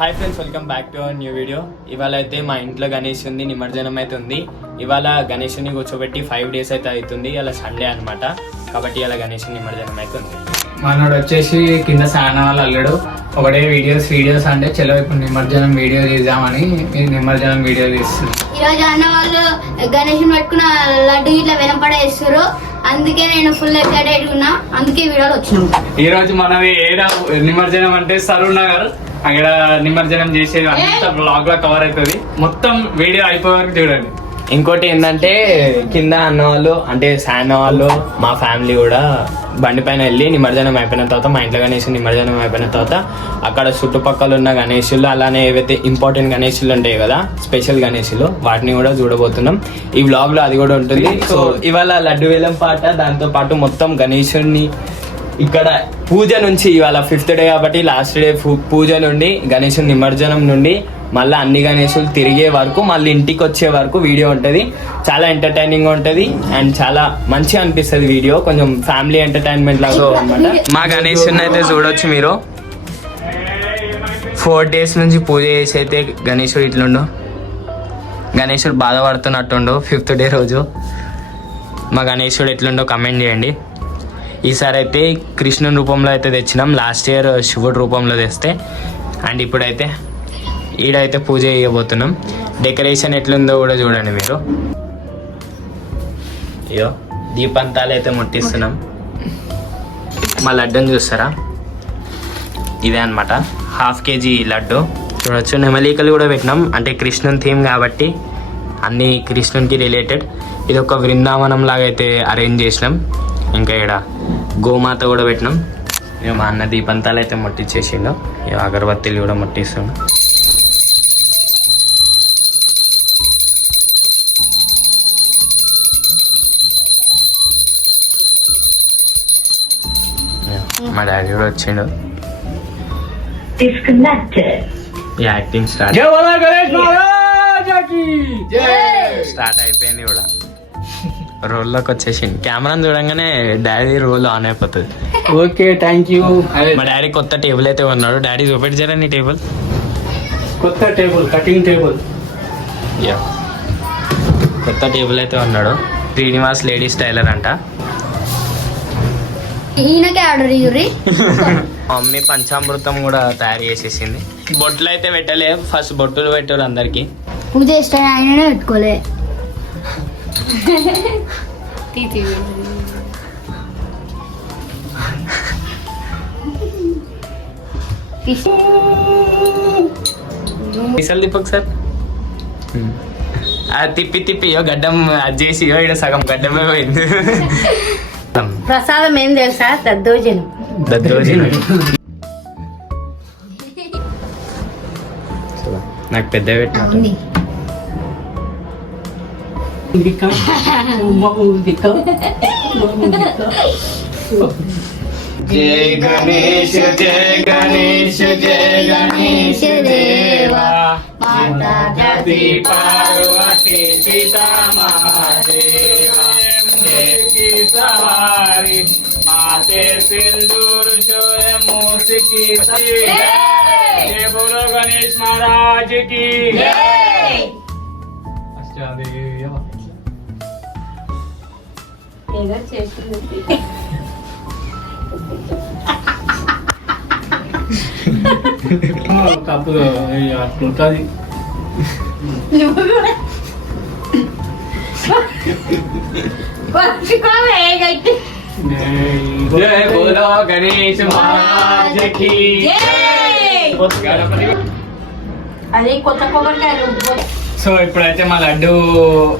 Hi friends, welcome back to our new video. ఇవాళ అయితే మా ఇంట్లో గణేష్ ఉంది, నిమజ్జనం అయితే ఉంది. ఇవాళ గణేష్ని కూర్చోబెట్టి 5 days అయితే అవుతుంది. ఇలా సండే అనమాట, కాబట్టి ఇలా గణేష్ నిమజ్జనం అయితే ఉంది. మనోడు వచ్చేసి కింద సాన వాళ్ళు అల్లుడు ఒకటే వీడియోస్ అంటే చలో ఇప్పుడు నిమజ్జనం వీడియో తీద్దామని నిమజ్జనం వీడియో తీస్తుంది. ఈరోజు అన్న వాళ్ళు గణేష్ పెట్టుకున్న లడ్డు ఇట్లా వెనపడేస్తారు, అందుకే నేను ఫుల్ ఎక్సైటెడ్ ఉన్నా, అందుకే వీడియోలో వచ్చినాం. ఈ రోజు మనది ఏడా నిమజ్జనం అంటే సరూర్ నగర్, అక్కడ నిమజ్జనం చేసేది అంతా బ్లాగ్ లో కవర్ అవుతుంది. మొత్తం వీడియో అయిపోయే వరకు చూడండి. ఇంకోటి ఏంటంటే కింద అన్న వాళ్ళు అంటే సాన్న వాళ్ళు మా ఫ్యామిలీ కూడా బండి పైన వెళ్ళి నిమజ్జనం అయిపోయిన తర్వాత, మా ఇంట్లో గణేష్ నిమజ్జనం అయిపోయిన తర్వాత అక్కడ చుట్టుపక్కల ఉన్న గణేషులు అలానే ఏవైతే ఇంపార్టెంట్ గణేషులు ఉంటాయి కదా, స్పెషల్ గణేషులు, వాటిని కూడా చూడబోతున్నాం. ఈ వ్లాగ్ లో అది కూడా ఉంటుంది. సో ఇవాళ లడ్డు వేలం పాట, దాంతో పాటు మొత్తం గణేషుడిని ఇక్కడ పూజ నుంచి, ఇవాళ 5th day కాబట్టి లాస్ట్ డే పూజ నుండి గణేషుని నిమజ్జనం నుండి మళ్ళీ అన్ని గణేషులు తిరిగే వరకు, మళ్ళీ ఇంటికి వచ్చే వరకు వీడియో ఉంటుంది. చాలా ఎంటర్టైనింగ్ ఉంటుంది అండ్ చాలా మంచిగా అనిపిస్తుంది వీడియో, కొంచెం ఫ్యామిలీ ఎంటర్టైన్మెంట్ లాగా అనమాట. మా గణేషుని అయితే చూడొచ్చు మీరు. 4 days నుంచి పూజ చేసి అయితే గణేశుడు ఇట్లుండు. గణేశుడు బాధపడుతున్నట్టుండు 5th day రోజు. మా గణేశుడు ఎట్లుండో కమెంట్ చేయండి. ఈసారి అయితే కృష్ణుని రూపంలో అయితే తెచ్చినాం, లాస్ట్ ఇయర్ శివుడు రూపంలో తెస్తే. అండ్ ఇప్పుడైతే ఈడైతే పూజ చేయబోతున్నాం. డెకరేషన్ ఎట్లుందో కూడా చూడండి మీరు. అయ్యో దీపంతాలు అయితే ముట్టిస్తున్నాం. మా లడ్డూని చూస్తారా, ఇదే అనమాట 1/2 kg లడ్డు. చూడొచ్చు, నెమలికలు కూడా పెట్టినాం, అంటే కృష్ణుని థీమ్ కాబట్టి అన్ని కృష్ణునికి రిలేటెడ్. ఇది ఒక బృందావనం లాగా అయితే అరేంజ్ చేసినాం. ఇంకా ఇక్కడ గోమాత కూడా పెట్టినాం. ఇక మా అన్న దీపంతాలు అయితే ముట్టించేసిండు, ఇక అగరబత్తీలు కూడా ముట్టిస్తుండు. మా డాడీ కూడా వచ్చిండు. యాక్టింగ్ స్టార్ట్ అయిపోయింది కూడా. రోల్లోకి వచ్చేసింది. కెమెరాని చూడంగానే డాడీ రోల్ ఆన్ అయిపోతుంది. Okay, thank you. మా డాడీ కొత్త టేబుల్ అయితే ఉన్నాడు. డాడీ చూపెట్టారా నీ టేబుల్? కొత్త టేబుల్, కటింగ్ టేబుల్. యా, కొత్త టేబుల్ అయితే ఉన్నాడు. శ్రీనివాస్ లేడీస్ టైలర్ అంట. ఈయనకే ఆర్డర్ ఇవ్వరి. మమ్మీ పంచామృతం కూడా తయారు చేసేసింది. బొట్లు అయితే పెట్టలే, ఫస్ట్ బొట్టులు పెట్టారు అందరికి. పూజ చేస్తే ఆయననే పెట్టుకోలే. మిసల్ దీపక్ సార్ తిప్పి తిప్పి గడ్డం అది చేసి ఇక్కడ సగం గడ్డమే పోయింది. ప్రసాదం ఏం తెలుసా? దద్దోజనం. నాకు పెద్ద పెట్టినట్టు. జయ గణేశ జయ గణేశ జయ గణేశ దేవా, మాతాపతి పార్వతి పితా మహాదేవా, की सवारी माते सिंदूर शोय मूसी की जय बोलो गणेश महाराज की जय. కప్పు అట్లుంటుంది. జయ బోలో గణేష్ మహారాజ్ కి జై. అది కొత్త కొబ్బరికాయలు. సో ఇప్పుడైతే మా లడ్డు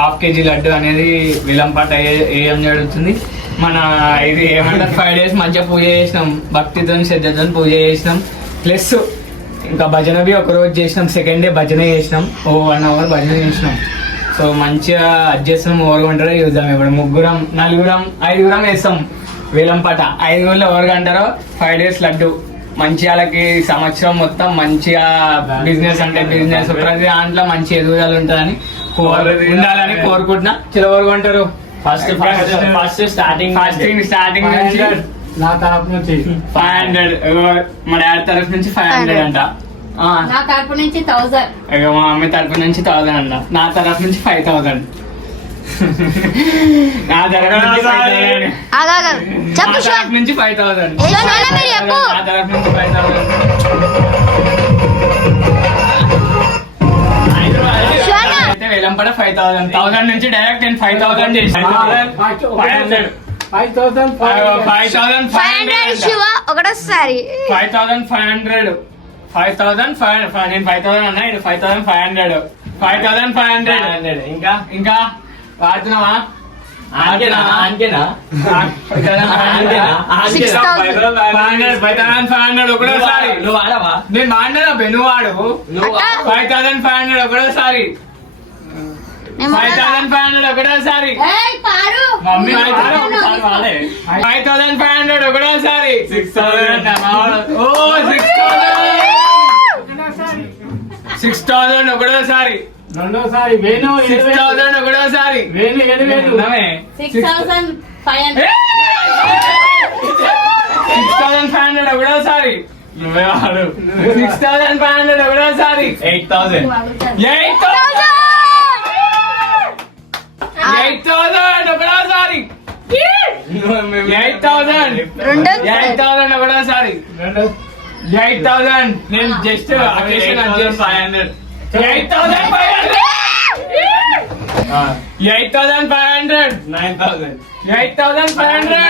1/2 kg లడ్డు అనేది విలంపాట ఏం జరుగుతుంది. మన ఇది ఏమంటారు 5 days మంచిగా పూజ చేసినాం, భక్తితో శ్రద్ధతో పూజ చేసినాం. ప్లస్ ఇంకా భజన బి ఒక రోజు చేసినాం. 2nd day భజన చేసినాం, 1 hour భజన చేసినాం. సో మంచిగా అడ్జస్ట్ ఎవరు కొంటారో చూద్దాం. ఇప్పుడు 3, 4, 5 వేస్తాం వేలంపాట. 5 ఎవరు కొంటారో 5 days లడ్డు మంచి వాళ్ళకి సంవత్సరం మొత్తం మంచిగా బిజినెస్ అంటే బిజినెస్ ప్రతి దాంట్లో మంచి ఎదుగుదల ఉంటుందని ఉండాలని కోరుకుంటున్నా. చలో ఎవరు కొంటారు? ఫస్ట్ స్టార్టింగ్ నుంచి నా తరఫు నుంచి 500, మా డాడీ తరఫు నుంచి 500 అంట. నా తరపు నుంచి 1000. ఇక మా మమ్మీ తరపు నుంచి 1000 అన్న, నా తరపు నుంచి 5000. నా తరపు నుంచి 5000. నా తరపు నుంచి 5000. నా తరపు నుంచి 5000. అయితే వేలంపడ 5000. 1000 నుంచి డైరెక్ట్ నేను 5000 చేసాను. 500 శివ ఒకటోసారి 5500. 5500 నేను 5000 అన్నా, ఇది 5500. 5500. ఇంకా వాడుతున్నావా? 5500 ఒకటోసారి. నువ్వు వాడవా? నేను వాడినా నువ్వు వాడు. 5500 ఒకటోసారి. 5500 ఒకటోసారి. మమ్మీ 5500 ఒకటోసారి. 6000 ఒకటోసారి. రెండోసారి వేణు 6000 ఒకటోసారి. వేణు 7000 6500. 6500 ఒకటోసారి. నువ్వే వాడు. 6500 ఒకటోసారి. 8000 ఒకటోసారి. 8000 ఒకటోసారి. 8000 నేను జస్ట్ 500. 8500. 8500. 9000. 8500.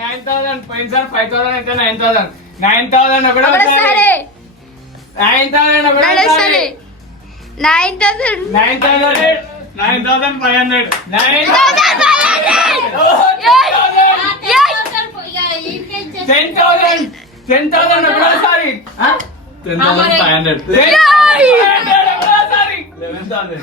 9000. పోయినసారి 5000 అయితే 9000. 9000 ఒకటోసారి. 9000 ఒకటోసారి. 9000 9500. 10,000. 10,000 ఒకటోసారి. 10,500. 11,000.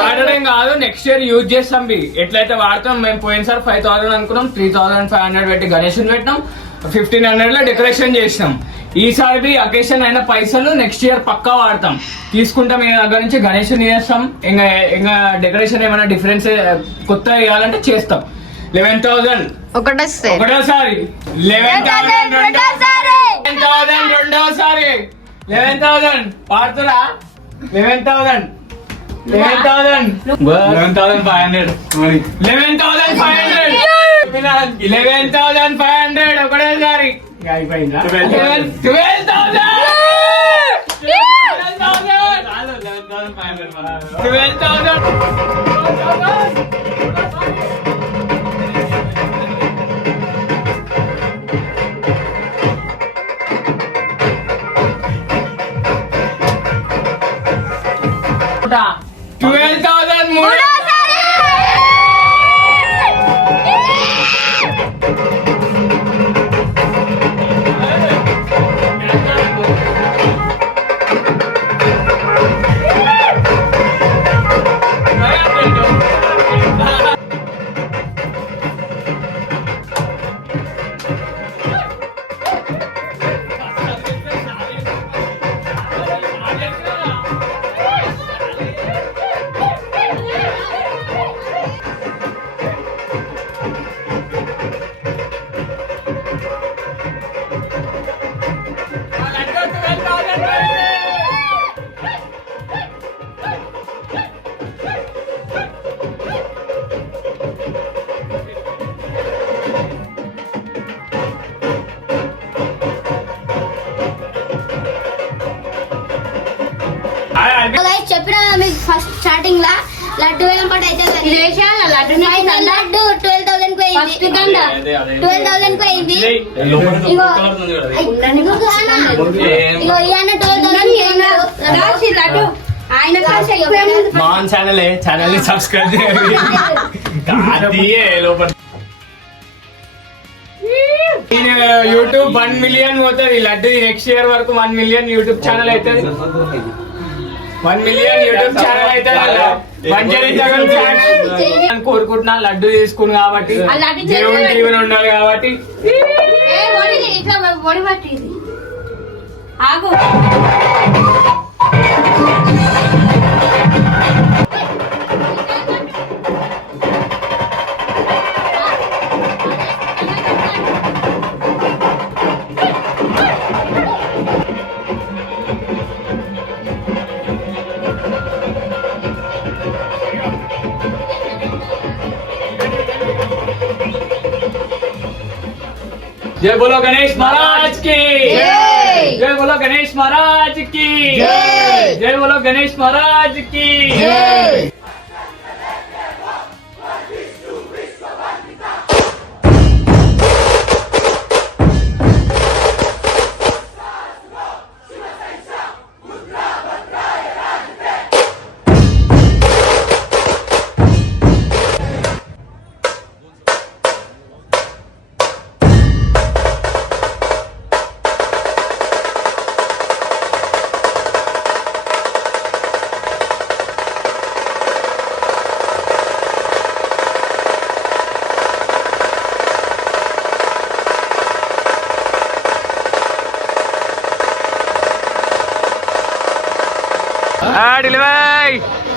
వాడడం కాదు, నెక్స్ట్ ఇయర్ యూజ్ చేస్తాం. ఎట్లయితే వాడతాం. మేము పోయినసారి 5000 అనుకున్నాం, 3500 పెట్టి గణేష్ పెట్టినాం, 1500 లో డెకరేషన్ చేసినాం. ఈసారి అకేషన్ అయిన పైసలు నెక్స్ట్ ఇయర్ పక్కా వాడతాం, తీసుకుంటాం. మీ దగ్గర నుంచి గణేష్ చేస్తాం. ఇంకా డెకరేషన్ ఏమైనా డిఫరెన్స్ కొత్త ఇవ్వాలంటే చేస్తాం. 11,000 ఒకటోసారి. 11,000 రెండోసారి. 11,000 పాడుతురా. 11,000. 11,500. 11,500 ఒకటేసారి. అయిపోయిందా? 12,000. 12,000. చెప్పిన మీకు ఫస్ట్ స్టార్టింగ్ లా లడ్డు వేలం పాట అయితే లడ్డు 12,000 కు అయింది. 12,000 కు అయింది. ఇగో ఇవన్న 12,000 లడ్డు ఆయన మాన్ ఛానల్ ఛానల్ ని సబ్స్క్రైబ్ చేయండి. యూట్యూబ్ 1 million పోతుంది. లడ్డు నెక్స్ట్ ఇయర్ వరకు 1 million యూట్యూబ్ ఛానల్ అవుతుంది. 1 million యూట్యూబ్ ఛానల్ అయితే కోరుకుంటున్నా. లడ్డు తీసుకుని కాబట్టి దేవుని జీవన ఉండాలి కాబట్టి. పొడి పట్టింది ఆగు. जय बोलो गणेश महाराज की जय बोलो गणेश महाराज की जय बोलो गणेश महाराज की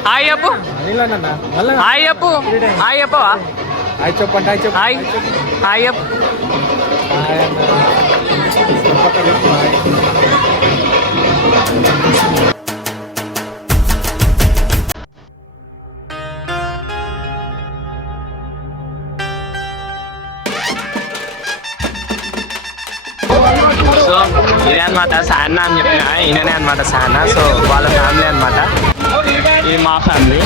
హాయ్ అప్పు హాయ్ అప్పు హాయ్ అప్పవా హాయ్ హాయ్ అప్పు సో ఇదే అనమాట సాన్న అని చెప్పిన ఈయననే అనమాట సాన్న. సో వాళ్ళ ఫ్యామిలీ అనమాట, ఇది మా ఫ్యామిలీ.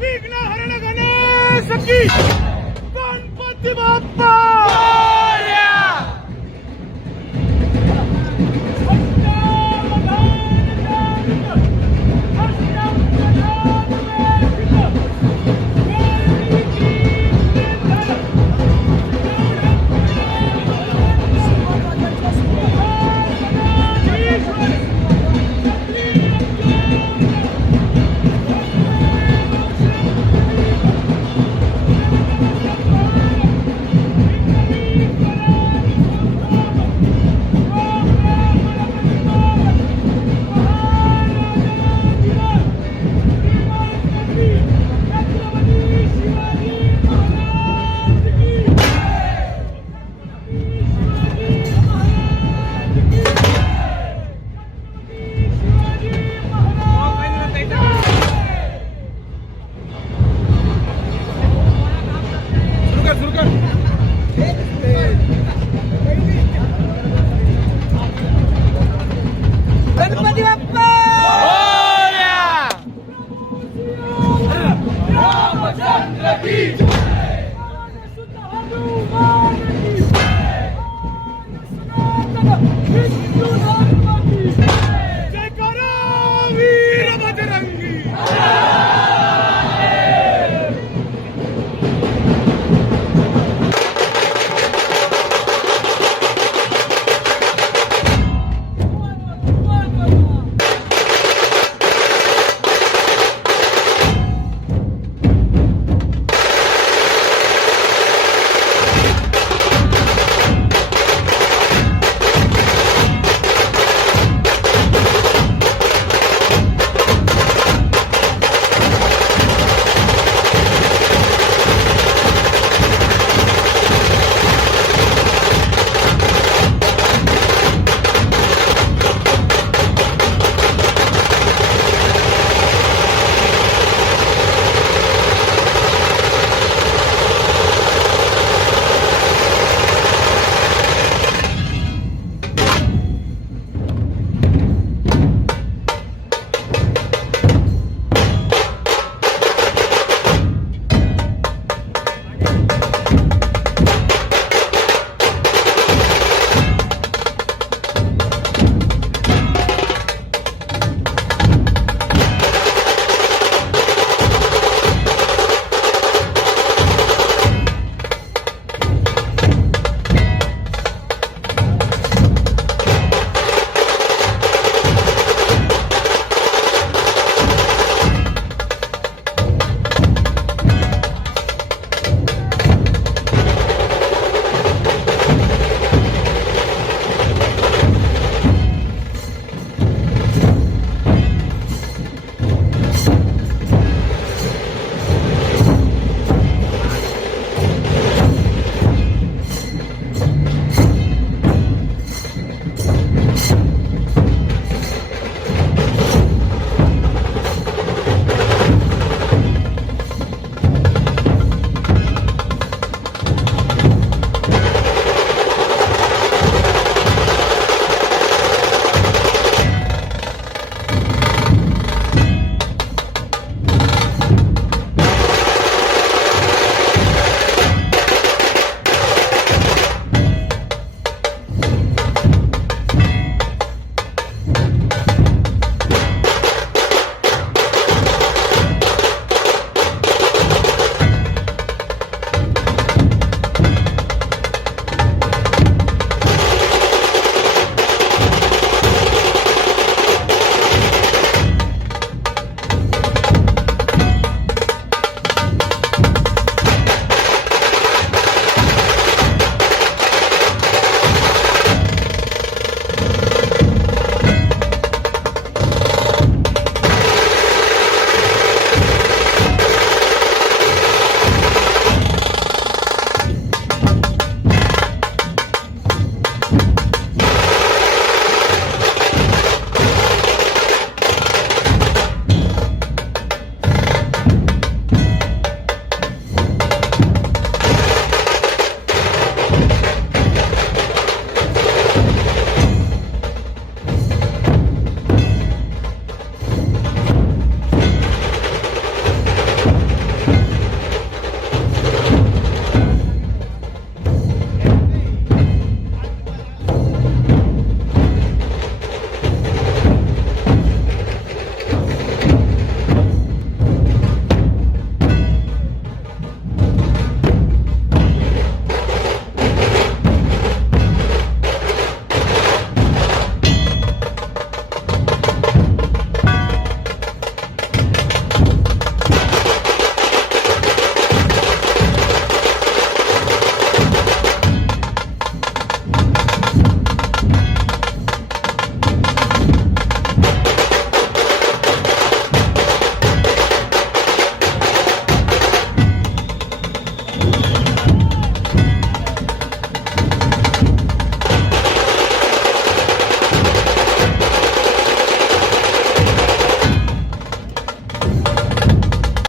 Vignahara Ganesh Ki